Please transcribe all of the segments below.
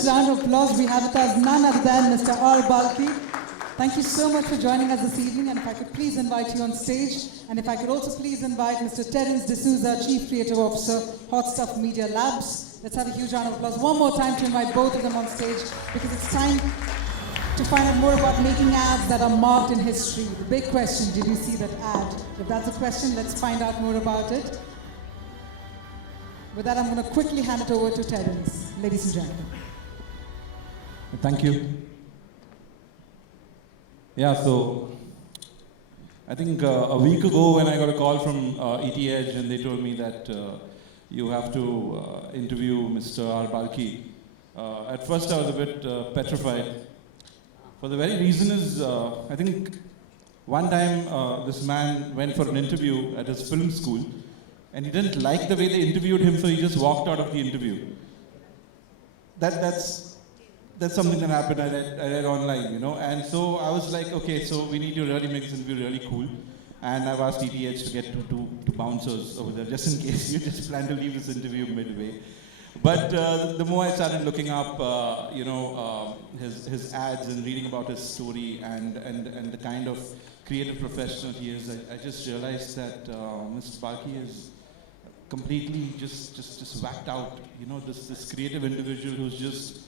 tremendous round of applause. We have with us none other than Mr. R. Balki. Thank you so much for joining us this evening, and if I could please invite you on stage, and if I could also please invite Mr. Terence D'Souza, Chief Creative Officer, Hotstuff Medialabs. Let's have a huge round of applause one more time to invite both of them on stage, because it's time to find out more about making ads that are marked in history. The big question, did you see that ad? If that's a question, let's find out more about it. With that, I'm going to quickly hand it over to Terence, ladies and gentlemen. Thank you. Yeah, so I think a week ago when I got a call from ET Edge and they told me that you have to interview Mr. R. Balki. At first I was a bit petrified. For the very reason is, I think one time this man went for an interview at his film school and he didn't like the way they interviewed him, so he just walked out of the interview. That's something that happened, I read online, you know, and so I was like, okay, so we need to really make this interview really cool, and I've asked ETH to get two bouncers over there, just in case you just plan to leave this interview midway. But the more I started looking up, his ads and reading about his story and the kind of creative professional he is, I just realized that Mr. Balki is completely just whacked out, you know, this creative individual who's just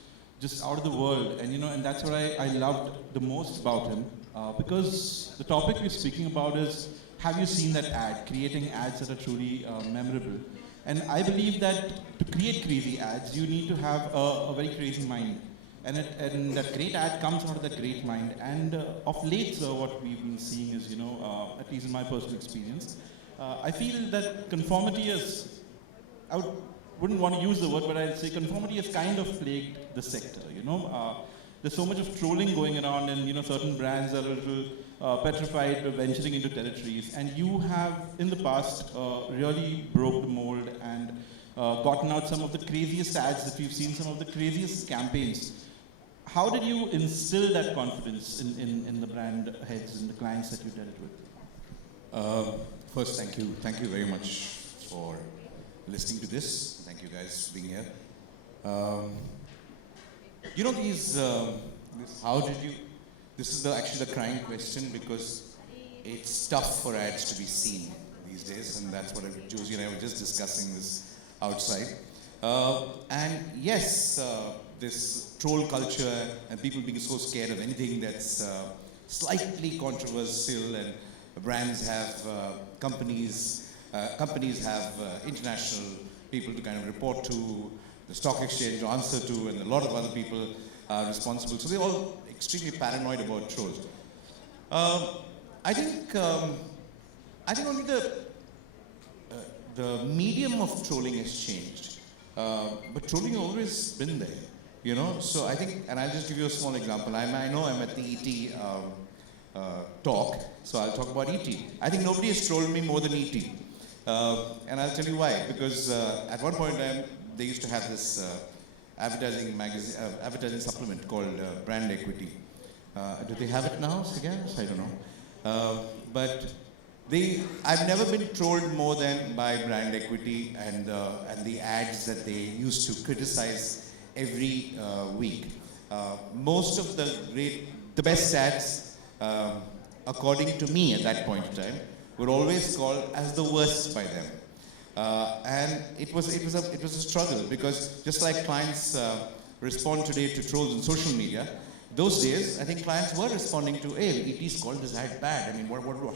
out of the world, and that's what I loved the most about him, because the topic we're speaking about is, have you seen that ad, creating ads that are truly memorable. And I believe that to create crazy ads, you need to have a very crazy mind. And that great ad comes out of that great mind. And of late, what we've been seeing is, at least in my personal experience, I feel that conformity is, wouldn't want to use the word, but I'd say conformity has kind of plagued the sector, There's so much of trolling going around, and certain brands are a little petrified of venturing into territories. And you have, in the past, really broke the mold and gotten out some of the craziest ads that we've seen, some of the craziest campaigns. How did you instill that confidence in the brand heads and the clients that you dealt with? First, thank you. Thank you very much for listening to this. Thank you guys for being here. This is actually the crying question, because it's tough for ads to be seen these days, and that's what Josie and I were just discussing this outside. And yes, this troll culture and people being so scared of anything that's slightly controversial, and brands have companies have international people to kind of report to, the stock exchange to answer to, and a lot of other people are responsible. So they're all extremely paranoid about trolls. I think only the medium of trolling has changed, but trolling has always been there, So I think, and I'll just give you a small example. I know I'm at the ET talk, so I'll talk about ET. I think nobody has trolled me more than ET. And I'll tell you why. Because at one point in time, they used to have this advertising supplement called Brand Equity. Do they have it now, Sigas? I don't know. But I've never been trolled more than by Brand Equity and the ads that they used to criticize every week. Most of the best ads, according to me at that point in time, were always called as the worst by them. And it was a struggle, because just like clients respond today to trolls on social media, those days I think clients were responding to, hey, ET's called this ad bad. I mean,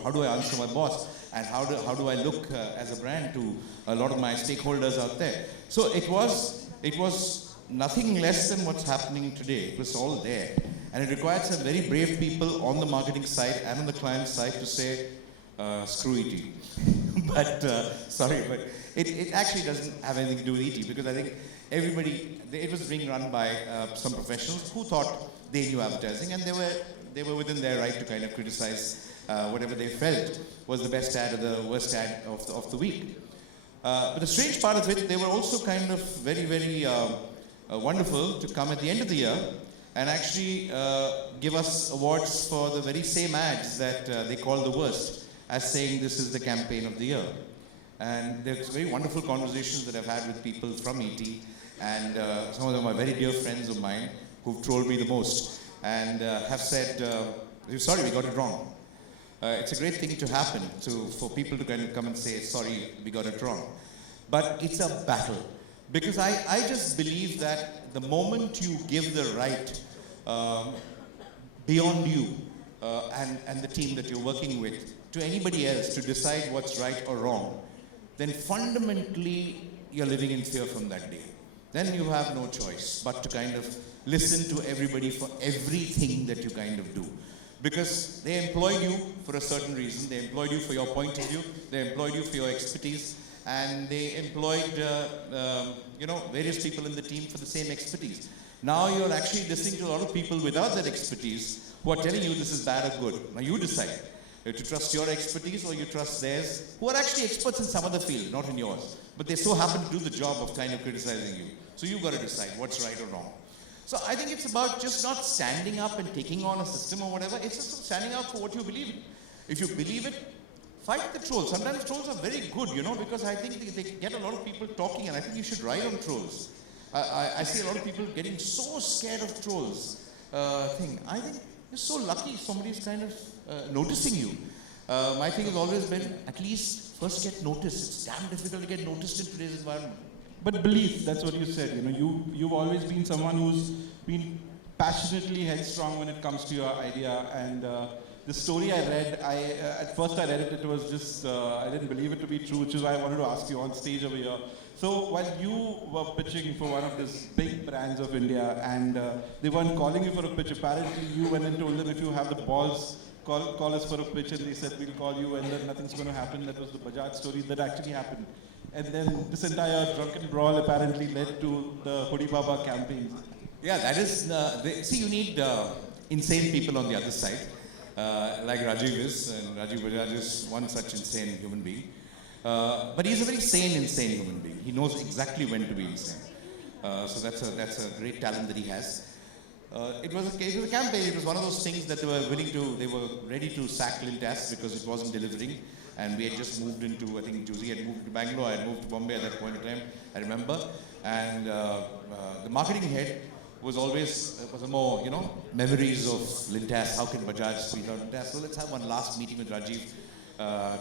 how do I answer my boss? And how do I look as a brand to a lot of my stakeholders out there? So it was nothing less than what's happening today. It was all there. And it required some very brave people on the marketing side and on the client side to say, screw ET. But it actually doesn't have anything to do with ET, because I think it was being run by some professionals who thought they knew advertising, and they were within their right to kind of criticize whatever they felt was the best ad or the worst ad of the week. But the strange part of it, they were also kind of very, very wonderful to come at the end of the year and actually give us awards for the very same ads that they call the worst, as saying this is the campaign of the year. And there's very wonderful conversations that I've had with people from ET, And some of them are very dear friends of mine who've trolled me the most and have said, sorry, we got it wrong. It's a great thing to happen, for people to kind of come and say, sorry, we got it wrong. But it's a battle. Because I just believe that the moment you give the right beyond you and the team that you're working with to anybody else to decide what's right or wrong, then fundamentally you're living in fear from that day. Then you have no choice but to kind of listen to everybody for everything that you kind of do. Because they employed you for a certain reason, they employed you for your point of view, they employed you for your expertise, and they employed various people in the team for the same expertise. Now you're actually listening to a lot of people without that expertise who are telling you this is bad or good. Now you decide to trust your expertise or you trust theirs, who are actually experts in some other field, not in yours. But they so happen to do the job of kind of criticizing you. So you've got to decide what's right or wrong. So I think it's about just not standing up and taking on a system or whatever. It's just standing up for what you believe in. If you believe it, fight the trolls. Sometimes trolls are very good, because I think they get a lot of people talking, and I think you should ride on trolls. I see a lot of people getting so scared of trolls. I think you're so lucky somebody's kind of noticing you. My thing has always been, at least first get noticed. It's damn difficult to get noticed in today's environment. But belief, that's what you said. You've always been someone who's been passionately headstrong when it comes to your idea. And the story I read, at first I read it, it was just, I didn't believe it to be true, which is why I wanted to ask you on stage over here. So while you were pitching for one of these big brands of India, and they weren't calling you for a pitch, apparently you went and told them, if you have the balls, call us for a pitch, and they said, we'll call you, and then nothing's going to happen. That was the Bajaj story that actually happened. And then this entire drunken brawl apparently led to the Hodi Baba campaign. Yeah, that is, you need insane people on the other side, like Rajiv is, and Rajiv Bajaj is one such insane human being. But he's a very insane human being. He knows exactly when to be insane. So that's a great talent that he has. It was a campaign. It was one of those things that they were ready to sack Lintas because it wasn't delivering. And we had just moved into, I think Josie had moved to Bangalore, I had moved to Bombay at that point in time, I remember. And the marketing head was always, more, memories of Lintas. How can Bajaj squeeze out Lintas? So let's have one last meeting with Rajiv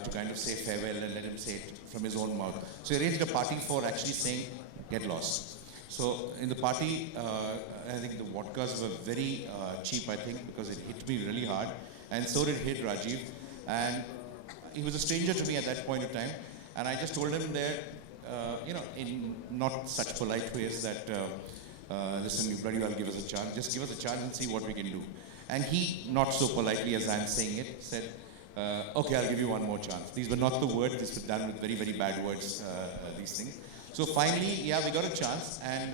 to kind of say farewell and let him say it from his own mouth. So he arranged a party for actually saying, get lost. So in the party, I think the vodkas were very cheap, I think, because it hit me really hard. And so did hit Rajiv. And he was a stranger to me at that point of time. And I just told him there, in not such polite ways that, listen, you bloody well give us a chance. Just give us a chance and see what we can do. And he, not so politely as I'm saying it, said, okay, I'll give you one more chance. These were not the words. These were done with very, very bad words, these things. So finally, yeah, we got a chance, and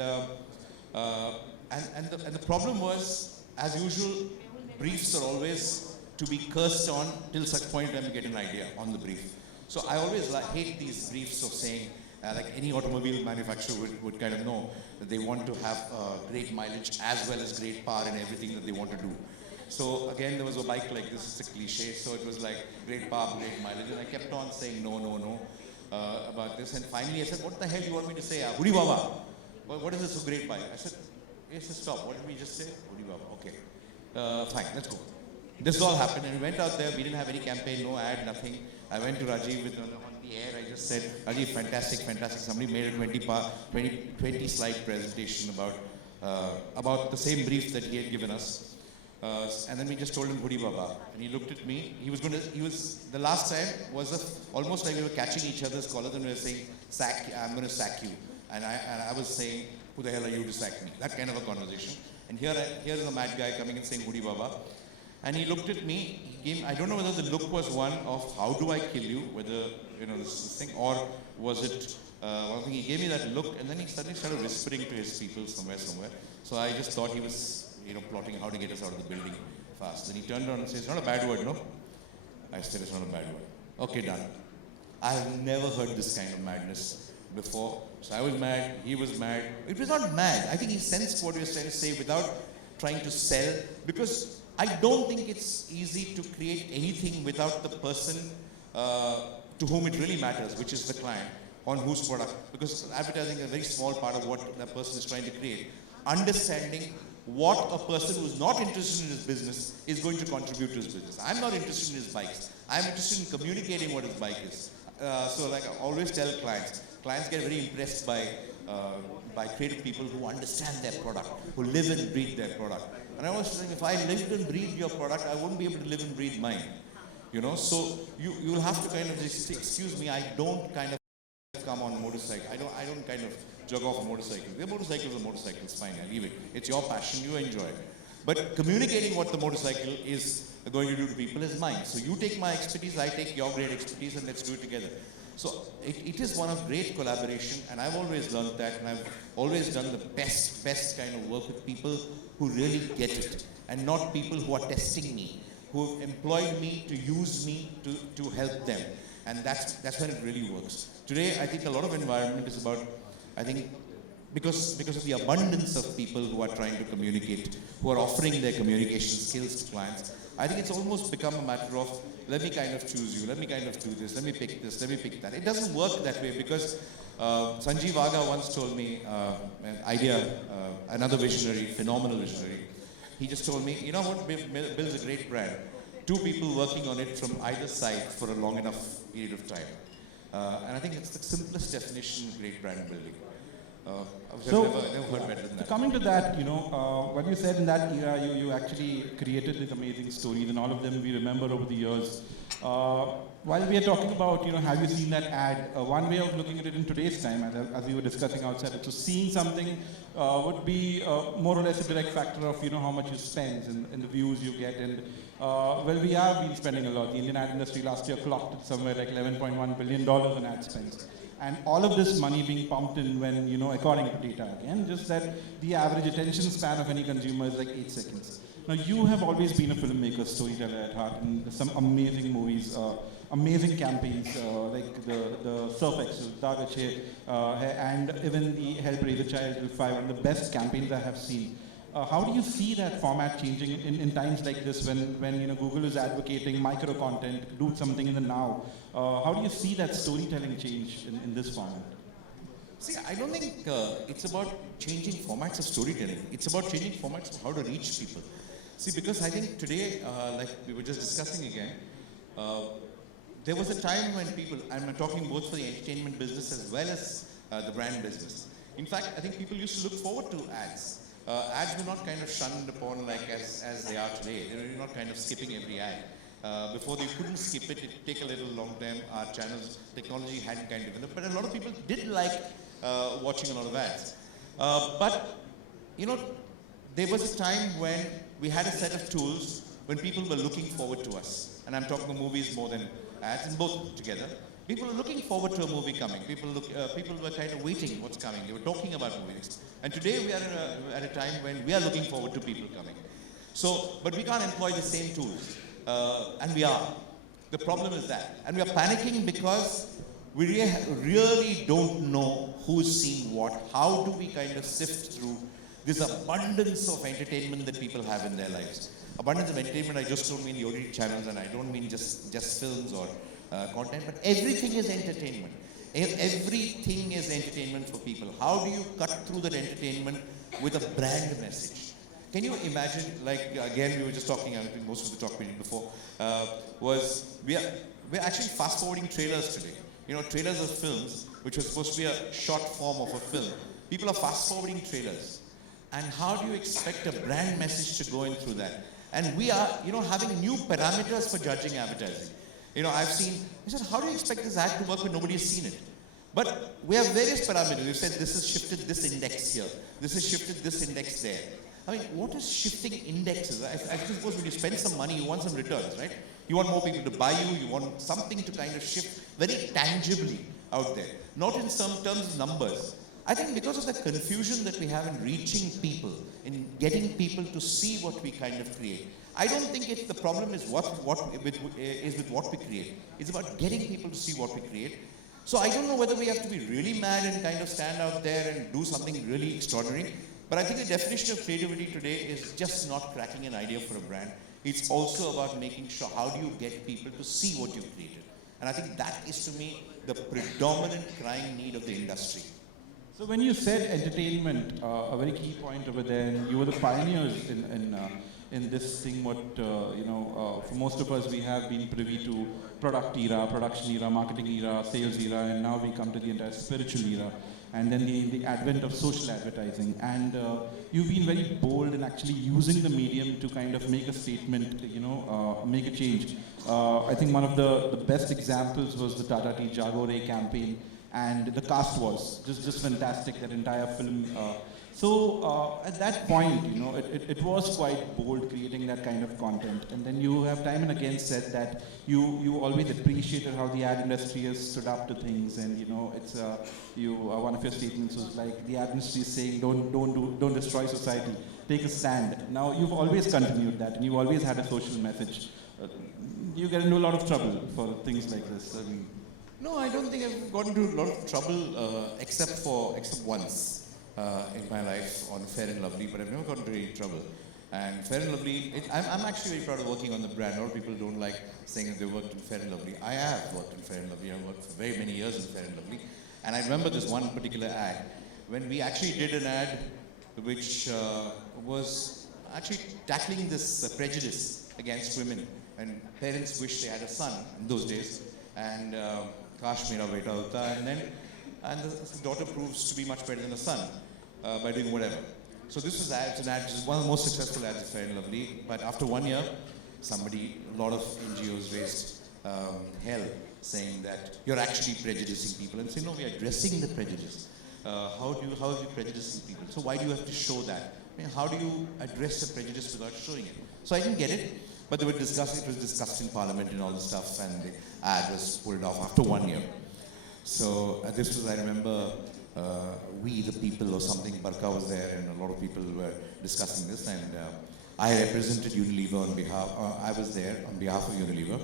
the problem was, as usual, briefs are always to be cursed on till such point when you get an idea on the brief. So I always hate these briefs of saying, like any automobile manufacturer would kind of know that they want to have great mileage as well as great power in everything that they want to do. So again, there was a bike like this, it's a cliche, so it was like great power, great mileage, and I kept on saying no, about this, and finally I said, what the hell do you want me to say? Hudi Baba, what is this so great bike? I said, yes, stop, what did we just say? Hudi Baba, okay, fine, let's go. This all happened, and we went out there, we didn't have any campaign, no ad, nothing. I went to Rajiv on the air, I just said, Rajiv, fantastic, somebody made a 20 slide presentation about the same brief that he had given us. And then we just told him Hudi Baba, and he looked at me. The last time was almost like we were catching each other's collars and we were saying, I'm going to sack you. And I was saying, who the hell are you to sack me? That kind of a conversation. And here is a mad guy coming and saying Hudi Baba. And he looked at me, I don't know whether the look was one of how do I kill you, whether, this thing, or was it one thing. He gave me that look, and then he suddenly started whispering to his people somewhere. So I just thought he was, plotting how to get us out of the building fast. Then he turned around and said, it's not a bad word, no? I said, it's not a bad word. Okay, done. I have never heard this kind of madness before. So I was mad, he was mad. It was not mad. I think he sensed what he was trying to say without trying to sell, because I don't think it's easy to create anything without the person to whom it really matters, which is the client, on whose product, because advertising is a very small part of what that person is trying to create. Understanding what a person who's not interested in his business is going to contribute to his business. I'm not interested in his bikes. I'm interested in communicating what his bike is. So like I always tell clients get very impressed by creative people who understand their product, who live and breathe their product. And I was saying, if I lived and breathed your product, I wouldn't be able to live and breathe mine. You know, so you'll have to kind of just say, excuse me, I don't kind of come on motorcycle. I don't kind of jog off a motorcycle. The motorcycle is a motorcycle, it's fine, I leave it. It's your passion, you enjoy it. But communicating what the motorcycle is going to do to people is mine. So you take my expertise, I take your great expertise, and let's do it together. So it is one of great collaboration, and I've always learned that, and I've always done the best kind of work with people who really get it, and not people who are testing me, who have employed me to use me to help them. And that's when it really works. Today, I think a lot of environment is about, I think, because of the abundance of people who are trying to communicate, who are offering their communication skills to clients, I think it's almost become a matter of, let me kind of choose you, let me kind of do this, let me pick this, let me pick that. It doesn't work that way, because Sanjeev Aga once told me an idea, another visionary, phenomenal visionary. He just told me, you know what builds a great brand? Two people working on it from either side for a long enough period of time. And I think it's the simplest definition of great brand building. I've never heard better than that. Coming to that, you know, what you said in that era, you actually created these amazing stories, and all of them we remember over the years. While we are talking about, you know, have you seen that ad? One way of looking at it in today's time, as we were discussing outside, so seeing something would be more or less a direct factor of, you know, how much you spend and the views you get. And well, we have been spending a lot. The Indian ad industry last year clocked somewhere like $11.1 billion in ad spends. And all of this money being pumped in when, you know, according to data again, just that the average attention span of any consumer is like 8 seconds. Now, you have always been a filmmaker, storyteller at heart, and some amazing movies, amazing campaigns, like the Surf Excel, Dagache, and even the Help Raise a Child till 5, one of the best campaigns I have seen. How do you see that format changing in times like this when you know, Google is advocating micro content, do something in the now? How do you see that storytelling change in this format? See, I don't think it's about changing formats of storytelling. It's about changing formats of how to reach people. See, because I think today, like we were just discussing again, there was a time when people, I'm talking both for the entertainment business as well as the brand business. In fact, I think people used to look forward to ads. Ads were not kind of shunned upon like as they are today. They were not kind of skipping every ad. Before they couldn't skip it, it'd take a little long time. Our channels, technology hadn't kind of developed, but a lot of people did like watching a lot of ads. But, you know, there was a time when we had a set of tools when people were looking forward to us. And I'm talking movies more than ads, and both together. People were looking forward to a movie coming. People were kind of waiting what's coming. They were talking about movies. And today we are at a time when we are looking forward to people coming. So, but we can't employ the same tools. And we are. The problem is that. And we are panicking because we really don't know who's seeing what. How do we kind of sift through this abundance of entertainment that people have in their lives? Abundance of entertainment, I just don't mean the OTT channels, and I don't mean just films or content, but everything is entertainment. Everything is entertainment for people. How do you cut through that entertainment with a brand message? Can you imagine, like, again, we were just talking, I think most of the talk we did before, we're actually fast-forwarding trailers today. You know, trailers of films, which was supposed to be a short form of a film. People are fast-forwarding trailers. And how do you expect a brand message to go in through that? And we are, you know, having new parameters for judging advertising. You know, I've seen, I said, how do you expect this ad to work when nobody has seen it? But we have various parameters. We've said this has shifted this index here. This has shifted this index there. I mean, what is shifting indexes? I suppose when you spend some money, you want some returns, right? You want more people to buy you. You want something to kind of shift very tangibly out there. Not in some terms of numbers. I think because of the confusion that we have in reaching people, in getting people to see what we kind of create, I don't think the problem is with what we create. It's about getting people to see what we create. So I don't know whether we have to be really mad and kind of stand out there and do something really extraordinary. But I think the definition of creativity today is just not cracking an idea for a brand. It's also about making sure how do you get people to see what you've created. And I think that is, to me, the predominant crying need of the industry. So when you said entertainment, a very key point over there, and you were the pioneers in this thing. What for most of us, we have been privy to production era, marketing era, sales era, and now we come to the entire spiritual era, and then the advent of social advertising. And you've been very bold in actually using the medium to kind of make a statement, make a change. I think one of the best examples was the Tata Tea Jago Re campaign. And the cast was just fantastic, that entire film. So at that point, it was quite bold creating that kind of content. And then you have time and again said that you always appreciated how the ad industry has stood up to things. And it's one of your statements was like, the ad industry is saying don't destroy society, take a stand. Now you've always continued that, and you've always had a social message. You get into a lot of trouble for things like this. I mean, no, I don't think I've got into a lot of trouble except once in my life on Fair and Lovely, but I've never got into any trouble. And Fair and Lovely, I'm actually very proud of working on the brand. A lot of people don't like saying that they worked in Fair and Lovely. I have worked in Fair and Lovely. I've worked for very many years in Fair and Lovely. And I remember this one particular ad, when we actually did an ad which was actually tackling this prejudice against women. And parents wished they had a son in those days. And Kash mera beta hota, and the daughter proves to be much better than the son by doing whatever. So this was an ad, which is one of the most successful ads of Fair and Lovely. But after 1 year, a lot of NGOs raised hell, saying that you're actually prejudicing people, and say, no, we are addressing the prejudice. How are you prejudicing people? So why do you have to show that? I mean, how do you address the prejudice without showing it? So I didn't get it. But they were discussing, it was discussed in Parliament and all this stuff, and the ad was pulled off after 1 year. So this was, I remember, We the People or something, Barka was there, and a lot of people were discussing this, and I represented Unilever on behalf, I was there on behalf of Unilever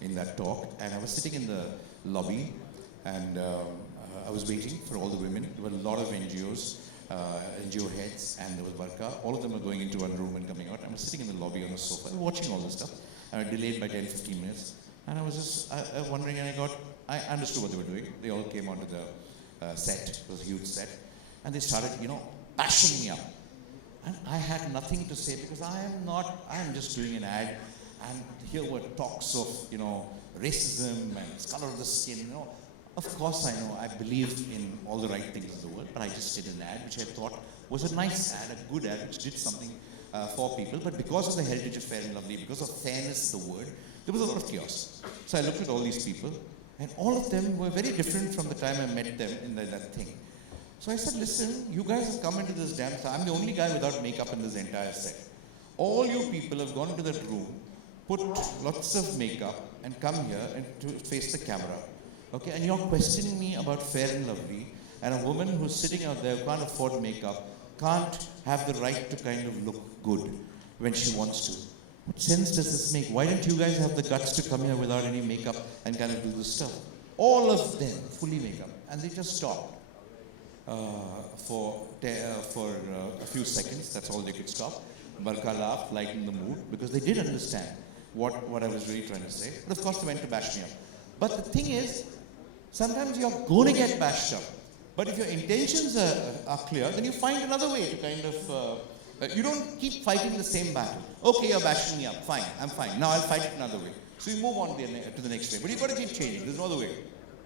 in that talk, and I was sitting in the lobby, and I was waiting for all the women. There were a lot of NGOs. NGO heads, and there was Barka. All of them were going into one room and coming out. I was sitting in the lobby on the sofa, watching all this stuff. I delayed by 10-15 minutes, and I was just wondering, and I understood what they were doing. They all came onto the set. It was a huge set, and they started, bashing me up. And I had nothing to say, because I am just doing an ad, and here were talks of, racism and color of the skin, Of course I know, I believe in all the right things in the world, but I just did an ad which I thought was a nice ad, a good ad, which did something for people. But because of the heritage of Fair and Lovely, because of fairness, the word, there was a lot of chaos. So I looked at all these people, and all of them were very different from the time I met them in that thing. So I said, listen, you guys have come into this damn thing. I'm the only guy without makeup in this entire set. All you people have gone into that room, put lots of makeup, and come here and to face the camera. Okay, and you're questioning me about Fair and Lovely, and a woman who's sitting out there who can't afford makeup can't have the right to kind of look good when she wants to. What sense does this make? Why don't you guys have the guts to come here without any makeup and kind of do this stuff? All of them fully makeup, and they just stopped for a few seconds. That's all they could stop. Barka laughed, lightened the mood, because they did understand what I was really trying to say. But of course, they went to bash me up. But the thing is, sometimes you're going to get bashed up. But if your intentions are clear, then you find another way to kind of, you don't keep fighting the same battle. Okay, you're bashing me up, fine, I'm fine. Now I'll fight it another way. So you move on to the next way. But you've got to keep changing, there's no other way.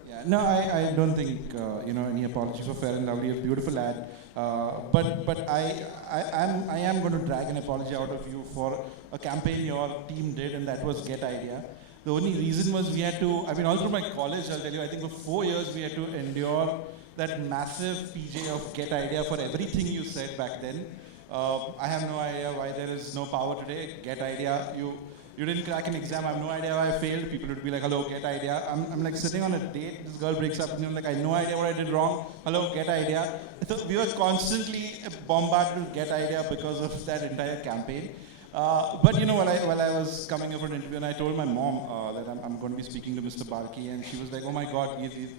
Yeah, no, I don't think, any apology for Fair and Lovely, a beautiful ad. But I am going to drag an apology out of you for a campaign your team did, and that was Get Idea. The only reason was we had to, all through my college, I'll tell you, I think for 4 years we had to endure that massive PJ of Get Idea for everything you said back then. I have no idea why there is no power today. Get Idea, you didn't crack an exam, I have no idea why I failed. People would be like, hello, Get Idea. I'm like sitting on a date, this girl breaks up, and I'm like, I have no idea what I did wrong. Hello, Get Idea. So we were constantly bombarded with Get Idea because of that entire campaign. But while I was coming over an interview, and I told my mom that I'm going to be speaking to Mr. Balki, and she was like, oh my God, he's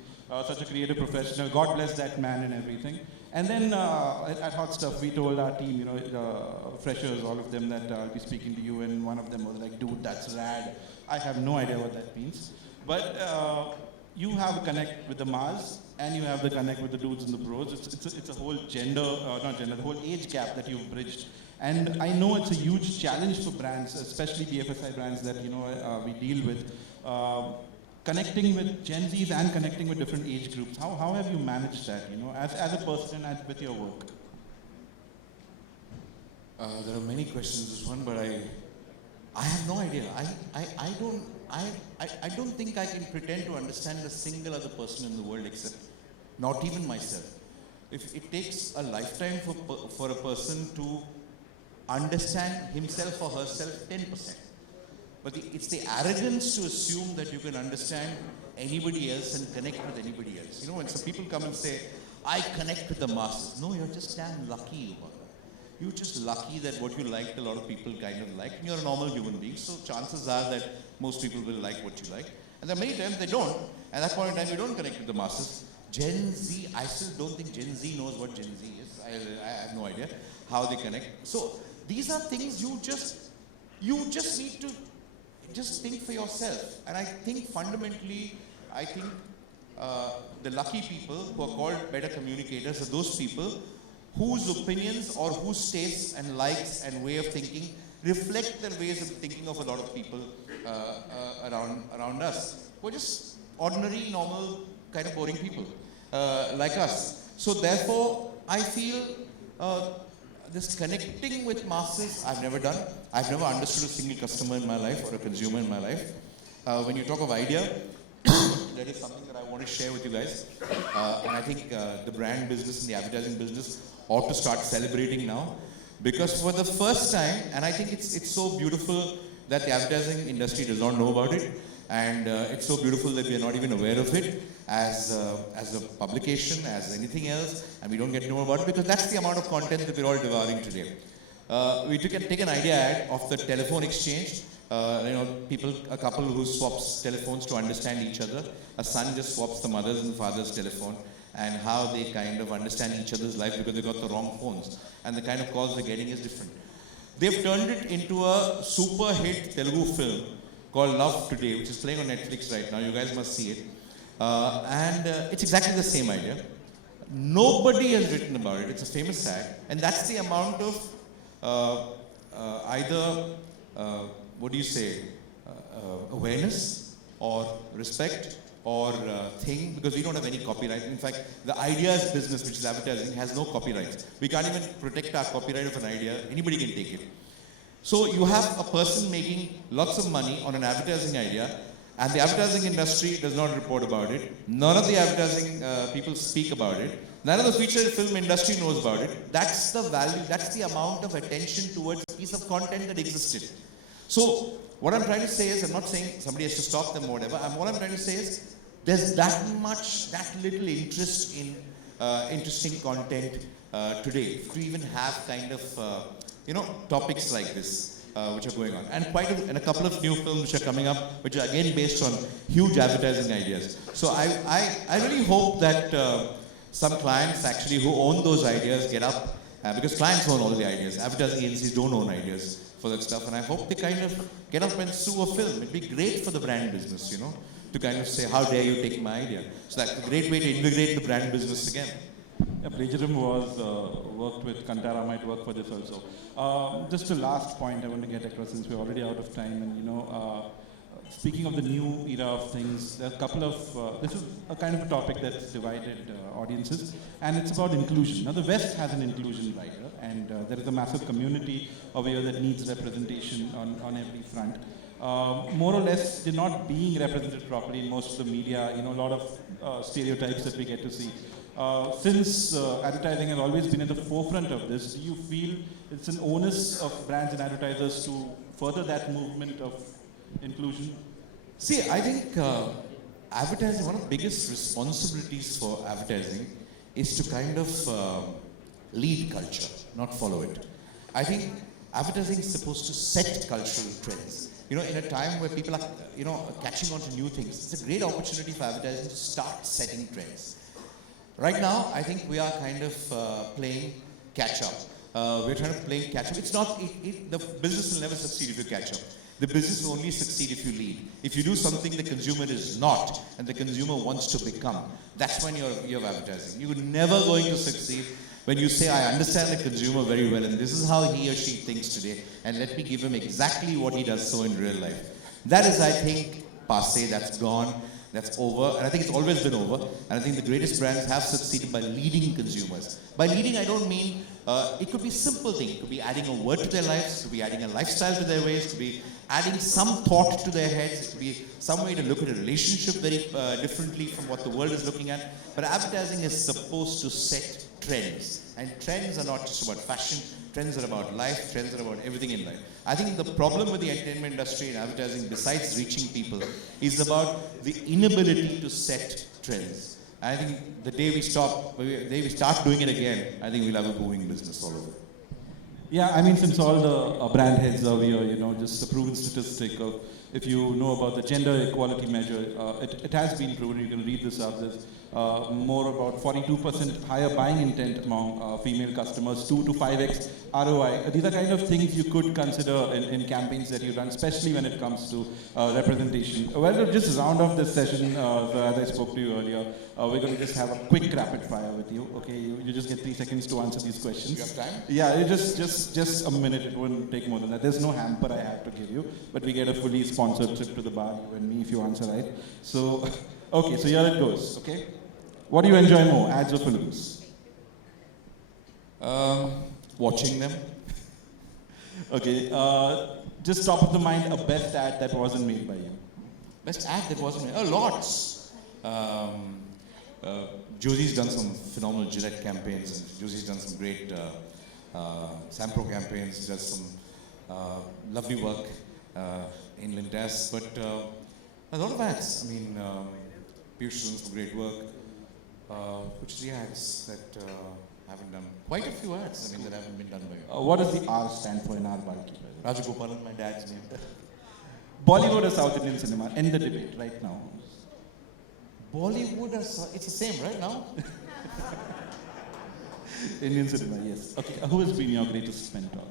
such a creative professional. God bless that man and everything. And then at Hotstuff, we told our team, freshers, all of them, that I'll be speaking to you, and one of them was like, dude, that's rad. I have no idea what that means. But you have a connect with the Mars and you have the connect with the dudes and the bros. It's a whole the whole age gap that you've bridged. And I know it's a huge challenge for brands, especially BFSI brands that we deal with, connecting with Gen Zs and connecting with different age groups. How have you managed that? As a person and with your work. There are many questions in this one, but I have no idea. I don't think I can pretend to understand a single other person in the world except not even myself. If it takes a lifetime for a person to understand himself or herself, 10%. But it's the arrogance to assume that you can understand anybody else and connect with anybody else. When some people come and say, I connect with the masses. No, you're just damn lucky about that. You're just lucky that what you liked a lot of people kind of like, and you're a normal human being, so chances are that most people will like what you like. And there are many times they don't. At that point in time, you don't connect with the masses. Gen Z, I still don't think Gen Z knows what Gen Z is. I have no idea how they connect. So these are things you just need to just think for yourself. And I think fundamentally, the lucky people who are called better communicators are those people whose opinions or whose tastes and likes and way of thinking reflect the ways of thinking of a lot of people around us. We're just ordinary, normal, kind of boring people like us. So therefore, I feel this connecting with masses, I've never done. I've never understood a single customer in my life or a consumer in my life. When you talk of idea, that is something that I want to share with you guys. And I think the brand business and the advertising business ought to start celebrating now. Because for the first time, and I think it's so beautiful that the advertising industry does not know about it. And it's so beautiful that we are not even aware of it as a publication, as anything else, and we don't get to know about it because that's the amount of content that we're all devouring today. We take an idea of the telephone exchange. A couple who swaps telephones to understand each other. A son just swaps the mother's and father's telephone, and how they kind of understand each other's life because they got the wrong phones, and the kind of calls they're getting is different. They've turned it into a super hit Telugu film called Love Today, which is playing on Netflix right now. You guys must see it. And it's exactly the same idea. Nobody has written about it. It's a famous ad. And that's the amount of awareness or respect or thing, because we don't have any copyright. In fact, the ideas business, which is advertising, has no copyrights. We can't even protect our copyright of an idea. Anybody can take it. So you have a person making lots of money on an advertising idea, and the advertising industry does not report about it. None of the advertising people speak about it. None of the feature film industry knows about it. That's the value, that's the amount of attention towards a piece of content that existed. So what I'm trying to say is, I'm not saying somebody has to stop them or whatever. What I'm trying to say is, there's that little interest in interesting content today to even have kind of topics like this which are going on, and a couple of new films which are coming up, which are again based on huge advertising ideas. So I really hope that some clients actually who own those ideas get up, because clients own all the ideas. Advertising agencies don't own ideas for that stuff, and I hope they kind of get up and sue a film. It'd be great for the brand business, to kind of say, how dare you take my idea? So that's a great way to invigorate the brand business again. Yeah, plagiarism was worked with Kantara, might work for this also. Just a last point I want to get across, since we're already out of time, and speaking of the new era of things, there are a couple of, this is a kind of a topic that's divided audiences, and it's about inclusion. Now the West has an inclusion writer, and there is a massive community over here that needs representation on every front. More or less, they're not being represented properly in most of the media, a lot of stereotypes that we get to see. Since advertising has always been at the forefront of this, do you feel it's an onus of brands and advertisers to further that movement of inclusion? See, I think advertising, one of the biggest responsibilities for advertising is to kind of lead culture, not follow it. I think advertising is supposed to set cultural trends. In a time where people are, catching on to new things, it's a great opportunity for advertising to start setting trends. Right now, I think we are kind of playing catch up. We're trying to play catch up. It's not, the business will never succeed if you catch up. The business will only succeed if you lead. If you do something the consumer is not and the consumer wants to become, that's when you have advertising. You're never going to succeed when you say, I understand the consumer very well and this is how he or she thinks today and let me give him exactly what he does so in real life. That is, I think, passé, that's gone, that's over, and I think it's always been over, and I think the greatest brands have succeeded by leading consumers. By leading, I don't mean, it could be simple thing, it could be adding a word to their lives, it could be adding a lifestyle to their ways, it could be adding some thought to their heads, it could be some way to look at a relationship very differently from what the world is looking at. But advertising is supposed to set trends, and trends are not just about fashion, trends are about life, trends are about everything in life. I think the problem with the entertainment industry and advertising, besides reaching people, is about the inability to set trends. I think the day we start doing it again, I think we'll have a booming business all over. Yeah, I mean, since all the brand heads are here, just a proven statistic of, if you know about the gender equality measure, it has been proven, you can read this up, there's more about 42% higher buying intent among female customers, 2 to 5x ROI. These are kind of things you could consider in campaigns that you run, especially when it comes to representation. Well, to just round off this session, as I spoke to you earlier, we're going to just have a quick rapid fire with you. Okay, you just get 3 seconds to answer these questions. You have time? Yeah, just a minute. It wouldn't take more than that. There's no hamper I have to give you, but we get a fully sponsored trip to the bar, you and me, if you answer right. So, okay, so here it goes. Okay, what do you enjoy more, ads or films? Watching them. Okay, just top of the mind, a best ad that wasn't made by you. Best ad that wasn't made? Oh, lots. Josie's done some phenomenal Gillette campaigns. And Josie's done some great Sampro campaigns. Does some lovely work in Lintas. But a lot of ads. I mean, Piyush done some great work. Which is the ads that haven't done? Quite a few ads, that haven't been done by you. What does the R stand for in our Balki? Rajagopalan, my dad's name. Bollywood or South Indian cinema? End the debate right now. Bollywood, it's the same right now? Indian cinema, yes. Okay, who has been your greatest mentor?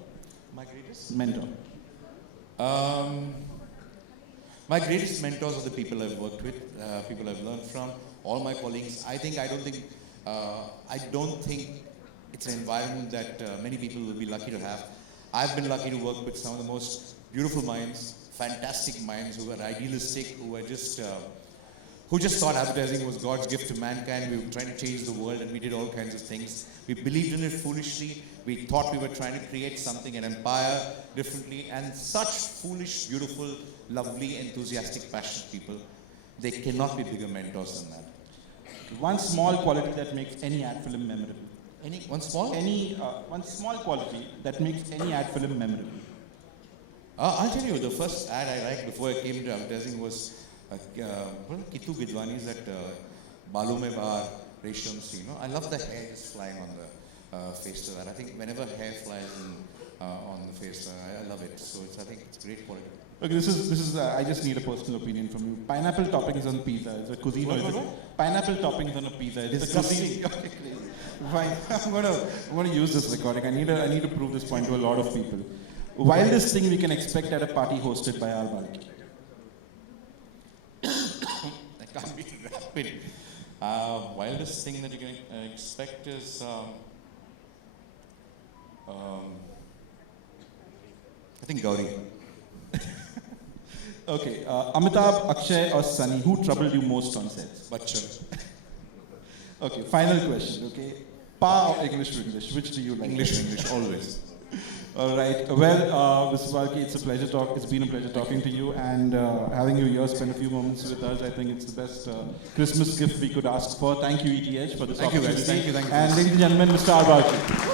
My greatest? Mentor. My greatest mentors are the people I've worked with, people I've learned from, all my colleagues. I don't think it's an environment that many people will be lucky to have. I've been lucky to work with some of the most beautiful minds, fantastic minds who were idealistic, who just thought advertising was God's gift to mankind. We were trying to change the world and we did all kinds of things. We believed in it foolishly. We thought we were trying to create something, an empire differently. And such foolish, beautiful, lovely, enthusiastic, passionate people, they cannot be bigger mentors than that. One small quality that makes any ad film memorable. One small? One small quality that makes any ad film memorable. I'll tell you, the first ad I liked before I came to advertising was Kitu Gidwani's at Balu Mein Bahar, Resham. I love the hair just flying on the face to that. I think whenever hair flies on the face, I love it. So I think it's great quality. Okay, this is. I just need a personal opinion from you. Pineapple toppings on pizza is a cuisine. What? Pineapple toppings on a pizza. It's disgusting. A cuisine. Okay, fine. I'm gonna use this recording. I need to prove this point to a lot of people. Wildest thing we can expect at a party hosted by our Balki. I can't be rapid. Wildest thing that you can expect is I think Gauri. Okay, Amitabh, Akshay or Sunny, who troubled you most on sets? Bachchan. Okay, final question, okay? Pa or English to English, which do you like? English, always. All right, well, Mr. Balki, it's been a pleasure talking to you, and having you here spend a few moments with us, I think it's the best Christmas gift we could ask for. Thank you, ETH, for this opportunity. Thank you guys. Thank you. And ladies and gentlemen, Mr. Balki.